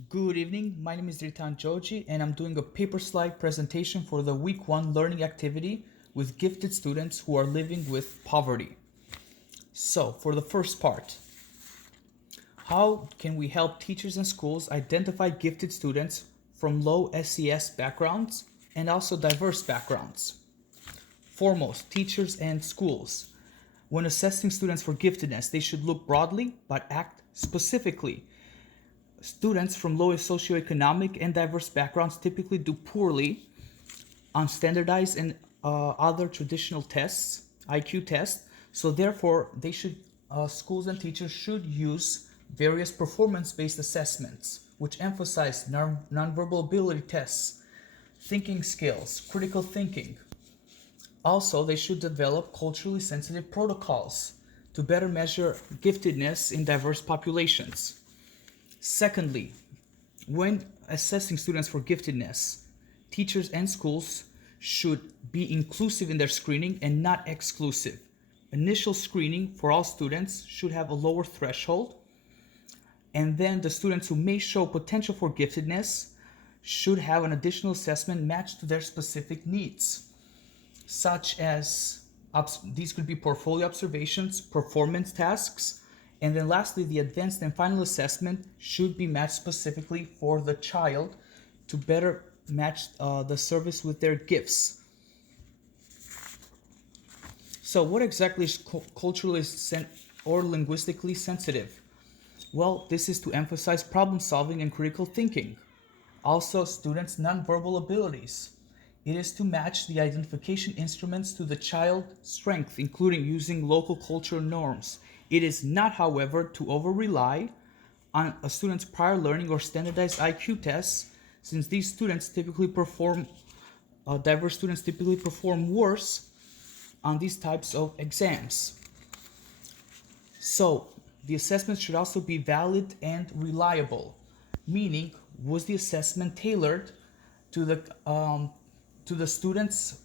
Good evening, my name is Ritan Joji and I'm doing a paper slide presentation for the week 1 learning activity with gifted students who are living with poverty. So for the first part, how can we help teachers and schools identify gifted students from low SES backgrounds and also diverse backgrounds? Foremost, teachers and schools. When assessing students for giftedness, they should look broadly but act specifically. Students from low socioeconomic and diverse backgrounds typically do poorly on standardized and other traditional tests, IQ tests. So therefore, schools and teachers should use various performance-based assessments, which emphasize nonverbal ability tests, thinking skills, critical thinking. Also, they should develop culturally sensitive protocols to better measure giftedness in diverse populations. Secondly, when assessing students for giftedness, teachers and schools should be inclusive in their screening and not exclusive. Initial screening for all students should have a lower threshold, and then the students who may show potential for giftedness should have an additional assessment matched to their specific needs, such as these could be portfolio observations, performance tasks, and then lastly, the advanced and final assessment should be matched specifically for the child to better match the service with their gifts. So what exactly is culturally or linguistically sensitive? Well, this is to emphasize problem solving and critical thinking. Also, students' nonverbal abilities. It is to match the identification instruments to the child's strength, including using local cultural norms. It is not, however, to over-rely on a student's prior learning or standardized IQ tests, since these students typically diverse students typically perform worse on these types of exams. So, the assessment should also be valid and reliable, meaning, was the assessment tailored to the students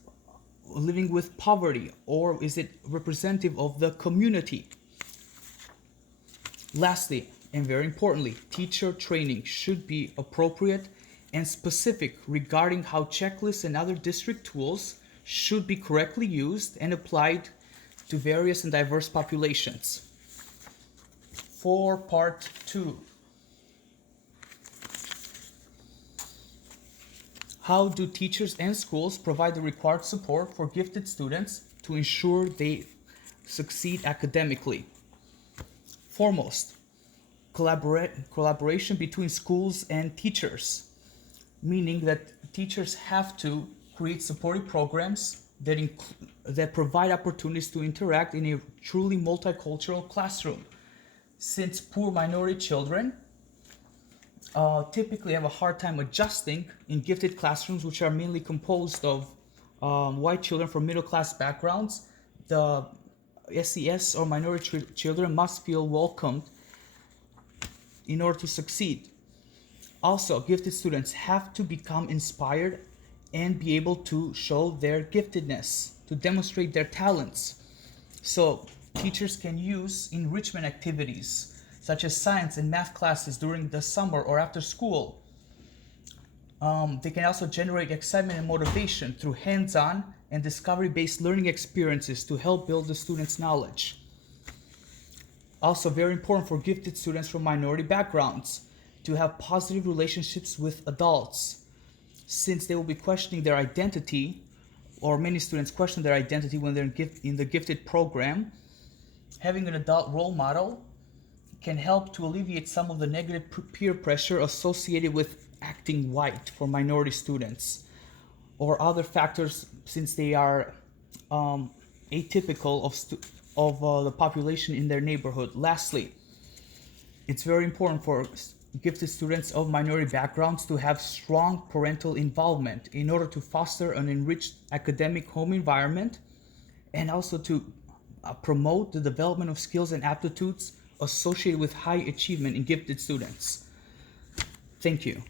living with poverty, or is it representative of the community? Lastly, and very importantly, teacher training should be appropriate and specific regarding how checklists and other district tools should be correctly used and applied to various and diverse populations. For part 2, how do teachers and schools provide the required support for gifted students to ensure they succeed academically? Foremost, collaboration between schools and teachers, meaning that teachers have to create supportive programs that provide opportunities to interact in a truly multicultural classroom. Since poor minority children typically have a hard time adjusting in gifted classrooms, which are mainly composed of white children from middle-class backgrounds, the SES or minority children must feel welcomed in order to succeed. Also, gifted students have to become inspired and be able to show their giftedness, to demonstrate their talents. So, teachers can use enrichment activities such as science and math classes during the summer or after school. They can also generate excitement and motivation through hands-on and discovery-based learning experiences to help build the students' knowledge. Also very important for gifted students from minority backgrounds to have positive relationships with adults, since they will be questioning their identity, or many students question their identity when they're in the gifted program. Having an adult role model can help to alleviate some of the negative peer pressure associated with acting white for minority students, or other factors since they are atypical of the population in their neighborhood. Lastly, it's very important for gifted students of minority backgrounds to have strong parental involvement in order to foster an enriched academic home environment, and also to promote the development of skills and aptitudes associated with high achievement in gifted students. Thank you.